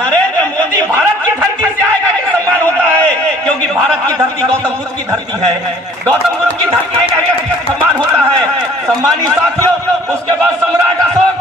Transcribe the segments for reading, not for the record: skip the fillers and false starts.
नरेंद्र मोदी भारत की धरती से आएगा कि सम्मान होता है, क्योंकि भारत की धरती गौतम बुद्ध की धरती है। गौतम बुद्ध की धरती है, सम्मान होता है। सम्मानित साथियों, उसके बाद सम्राट अशोक,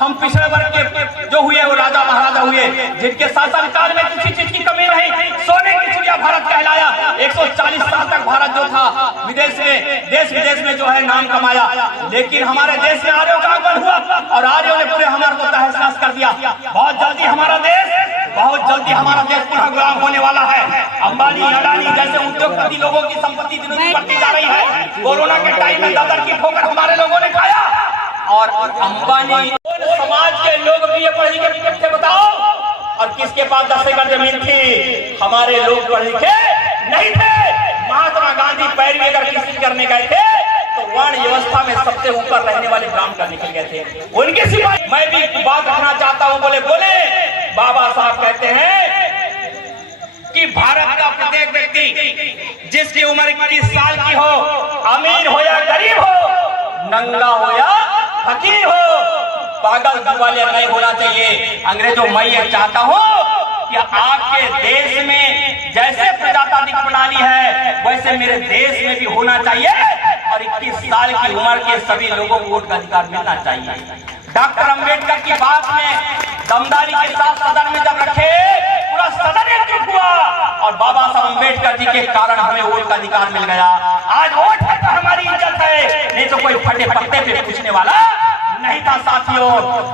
हम पिछड़े वर्ग के जो हुए वो राजा महाराजा हुए, जिनके शासनकाल में किसी चीज की कमी नहीं, सोने की चिड़िया भारत कहलाया। 140 साल तक भारत जो था विदेश में, देश विदेश में जो है नाम कमाया, लेकिन हमारे देश में आर्यों का आगमन हुआ और आर्यों ने पूरे हमारे को तहस नहस कर दिया। बहुत जल्दी हमारा देश पुनः गुलाम होने वाला है। अंबानी, अडानी जैसे उद्योगपति लोगों की संपत्ति दिन दिन बढ़ती जा रही है। कोरोना के टाइम में दादर की ठोकर हमारे लोगों ने खाया, और अंबानी समाज के लोग भी ये पढ़ लिखे टिकट थे, बताओ, और किसके पास 10 एकड़ जमीन थी? हमारे लोग पढ़ लिखे नहीं थे। महात्मा गांधी पैरवी अगर किसी करने गए थे तो वर्ण व्यवस्था में सबसे ऊपर रहने वाले ब्राह्मण निकल गए थे, उनके सिवाय। मैं भी बात रखना चाहता हूं, बोले बाबा साहब कहते हैं कि भारत का प्रत्येक व्यक्ति जिसकी उम्र 21 साल की हो, अमीर हो या गरीब हो, नंगा हो या फकीर हो, पागल दिवालिया नहीं होना चाहिए। अंग्रेजों, मैं ये चाहता हूं कि आपके देश में जैसे प्रजातांत्रिक प्रणाली है वैसे मेरे देश में भी होना चाहिए, और 21 साल की उम्र के सभी लोगों को वोट का अधिकार मिलना चाहिए। डॉक्टर अंबेडकर की बात में दमदारी के साथ सदन में जब रखे, पूरा सदन एकजुट हुआ, और बाबा साहब अंबेडकर जी के कारण हमें वोट का अधिकार मिल गया। आज वोट है तो हमारी इज्जत है, नहीं तो कोई फटे पत्ते पे पूछने वाला नहीं था। साथियों,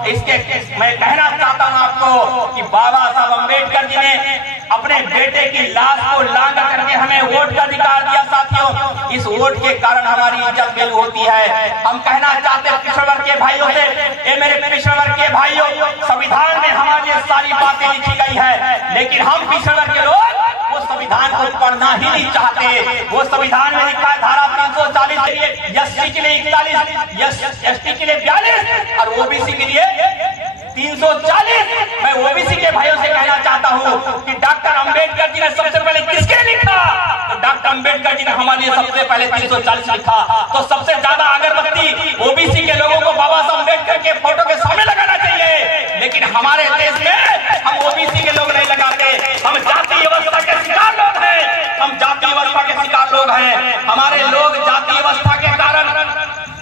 इसके मैं कहना चाहता हूं आपको कि बाबा साहब अंबेडकर जी ने अपने बेटे की लाश को लांघा करके हमें वोट का अधिकार दिया। साथियों, इस वोट के कारण हमारी इज्जत वैल्यू होती है। हम कहना चाहते हैं पिछड़े वर्ग के भाइयों से, ये मेरे पिछड़े वर्ग के भाइयों, संविधान में हमारे लिए सारी बातें लिखी गई है, लेकिन हम पिछड़े वर्ग के लोग वो संविधान को पढ़ना ही नहीं चाहते। वो संविधान में लिखा है धारा 340 के लिए एससी के लिए 41, एसटी के लिए 42 और ओबीसी के लिए 340। मैं ओबीसी के भाइयों से कहना चाहता हूं कि डॉक्टर अंबेडकर जी ने सबसे पहले किसके लिखा? तो डॉक्टर अंबेडकर जी ने हमारे लिए सबसे पहले 340 लिखा। तो सबसे ज्यादा अगरबत्ती ओबीसी के लोगों को बाबा साहब अंबेडकर के फोटो के सामने लगाना चाहिए, लेकिन हमारे देश में हम ओबीसी के लोग नहीं लगाते। हम जाति व्यवस्था के शिकार लोग हैं, हम जाति व्यवस्था के शिकार लोग हैं। हमारे लोग जाति व्यवस्था के कारण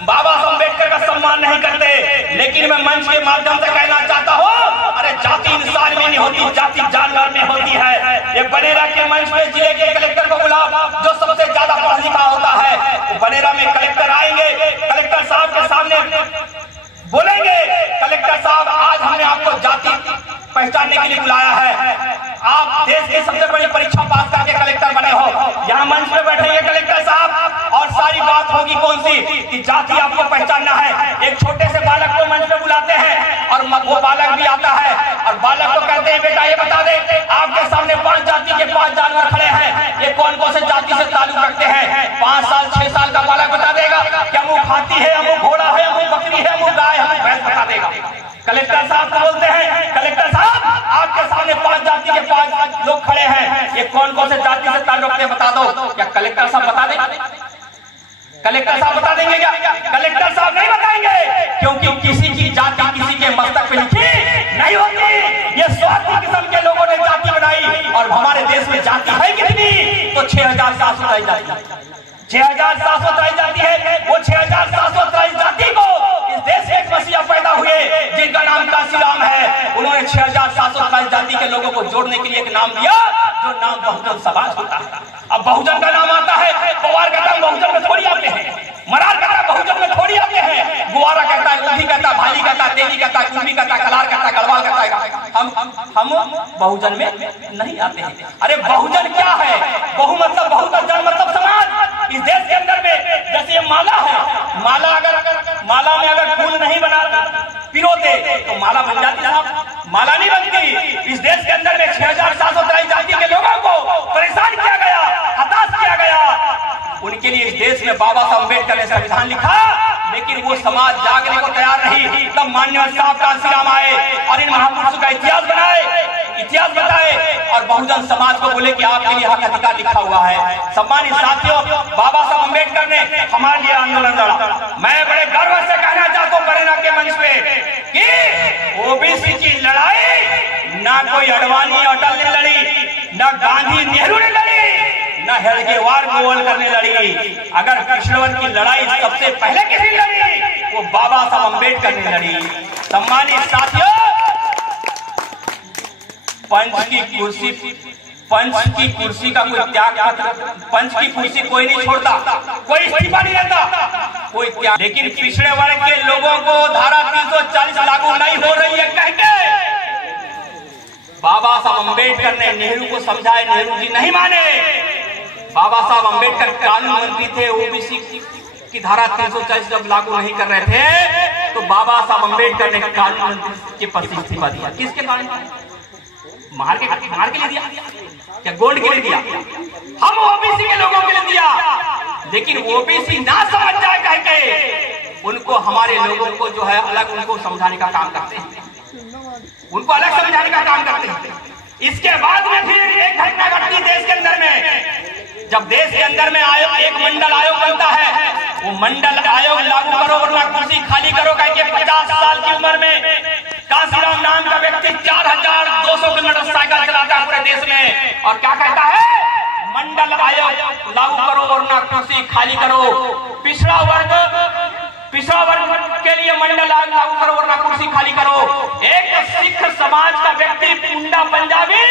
बाबा साहब अंबेडकर का सम्मान नहीं करते, लेकिन मैं मंच के माध्यम से कहना चाहता हूं, अरे जाति इंसान में नहीं होती, जाति जानवर में होती है। ये बनेरा के मंच में जिले के कलेक्टर को बुलाओ, जो सबसे ज्यादा पढ़ा लिखा होता है। बनेरा में कलेक्टर आएंगे, कलेक्टर साहब के सामने बोलेंगे, कलेक्टर साहब आज हमने आपको जाति पहचानने के लिए बुलाया है, आप देश की सबसे बड़ी परीक्षा पास करके कलेक्टर बने हो, यहाँ मंच में बैठेंगे कलेक्टर साहब, और सारी बात होगी कौन सी कि जाति आपको पहचानना है। एक छोटे से बालक को मंच में बुलाते हैं और वो बालक भी आता है, और बालक को कहते हैं बेटा ये बता दे, आपके सामने 5 जाति के 5 जानवर खड़े हैं, ये कौन कौन से जाति से ताल्लुक रखते हैं? 5 साल 6 साल का बालक बता देगा कि अमुक हाथी है, अमुक घोड़ा है, अमुक बकरी है, अमुक गाय है, अमुक भैंस बता देगा। कलेक्टर साहब को बोलते हैं, कलेक्टर साहब आपके सामने 5 जाति के 5 लोग खड़े हैं, ये कौन कौन से जाति से ताल्लुक रखते हैं बता दो। क्या कलेक्टर साहब बता देंगे? कलेक्टर साहब बता देंगे क्या? कलेक्टर साहब नहीं बताएंगे, क्योंकि किसी की जाति किसी के मस्तक पे लिखी नहीं होती। ये स्वार्थी किस्म के लोगों ने जाति बनाई, और हमारे देश में जाति है कितनी? तो 6723 जाति, 6723 जाति है। वो 6723 जाति को इस देश के एक मसीहा पैदा हुए जिनका नाम काशीराम है, उन्होंने 6723 जाति के लोगों को जोड़ने के लिए एक नाम दिया, जो नाम बहुजन समाज होता है। अब बहुजन का नाम आता है, पवार कहता है बहुजन में थोड़ी आते हैं, मरार कहता है बहुजन में थोड़ी आते हैं, गुवारा कहता है, लुधी कहता है, भाली कहता है, तेली कहता है, कुंभी कहता है, कलार कहता है, गढ़वाल कहता है। हम बहुजन में नहीं आते हैं। अरे बहुजन क्या है? बहु मतलब बहुत, जन मतलब समाज। इस देश के अंदर में जैसे ये माला है, माला में अगर फूल नहीं बना पिरोते तो माला बन जाती साहब, माला नहीं बनती। इस देश के अंदर में 6723 जाति के लोगों को परेशान किया गया, हताश किया गया। उनके लिए इस देश में बाबा साहब अम्बेडकर ने संविधान लिखा, लेकिन वो समाज जागने को तैयार नहीं। तब माननीय साहब कांशीराम आए और इन महापुरुषों का इतिहास बताए और बहुजन समाज को बोले कि आपके लिए हक अधिकार लिखा हुआ है। सम्मानित साथियों, बाबा साहब अम्बेडकर ने हमारे लिए आंदोलन लड़ा। मैं बड़े गर्व से कहना चाहता हूँ बरेना के मंच पे कि ओबीसी की लड़ाई ना कोई अडवाणी अटल ने लड़ी, ना गांधी नेहरू ने लड़ी, ना हेडगेवार गोवलकर ने लड़ी। अगर पिछड़े वर्ग की लड़ाई सबसे पहले किसी ने लड़ी वो बाबा साहब अम्बेडकर ने लड़ी। सम्मानित साथियों, पंच की कुर्सी का कोई त्याग पत्र, पंच की कुर्सी कोई नहीं छोड़ता, कोई इस्तीफा नहीं देता, कोई त्याग। लेकिन पिछड़े वर्ग के लोगों को धारा 340 लागू नहीं हो रही है कहके बाबा साहब अम्बेडकर ने नेहरू को समझाए, नेहरू जी नहीं माने। बाबा साहब अम्बेडकर कानून मंत्री थे, ओबीसी की धारा 340 जब लागू नहीं कर रहे थे तो बाबा साहब अम्बेडकर ने कानून मंत्री के पद से इस्तीफा दिया। किसके कारण? मार के लिए दिया या गोल्ड के लिए दिया? हम ओबीसी के लोगों के लिए दिया। लेकिन ओबीसी ना समझ जाए कह के उनको, हमारे लोगों को जो है अलग उनको समझाने का काम करते हैं, उनको अलग समझाने का काम करते हैं। इसके बाद में फिर एक घटना घटती देश के अंदर में, जब देश के अंदर में आयोग, एक मंडल आयोग बनता है, वो मंडल आयोग लागू करो वरना कुर्सी खाली करो कह के 50 साल की उम्र में कांसीराम नाम का व्यक्ति 4200 किलोमीटर साइकिल चलाता है पूरे देश में और क्या कहता है? मंडल आयोग लागू करो वरना कुर्सी खाली करो। पिछड़ा वर्ग के लिए मंडल आयोग लागू करो वरना कुर्सी खाली करो। एक सिख समाज का व्यक्ति, मुंडा पंजाबी,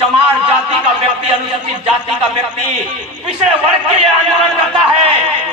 चमार जाति का व्यक्ति, अनुसूचित जाति का व्यक्ति पिछड़े वर्ग के लिए आंदोलन करता है।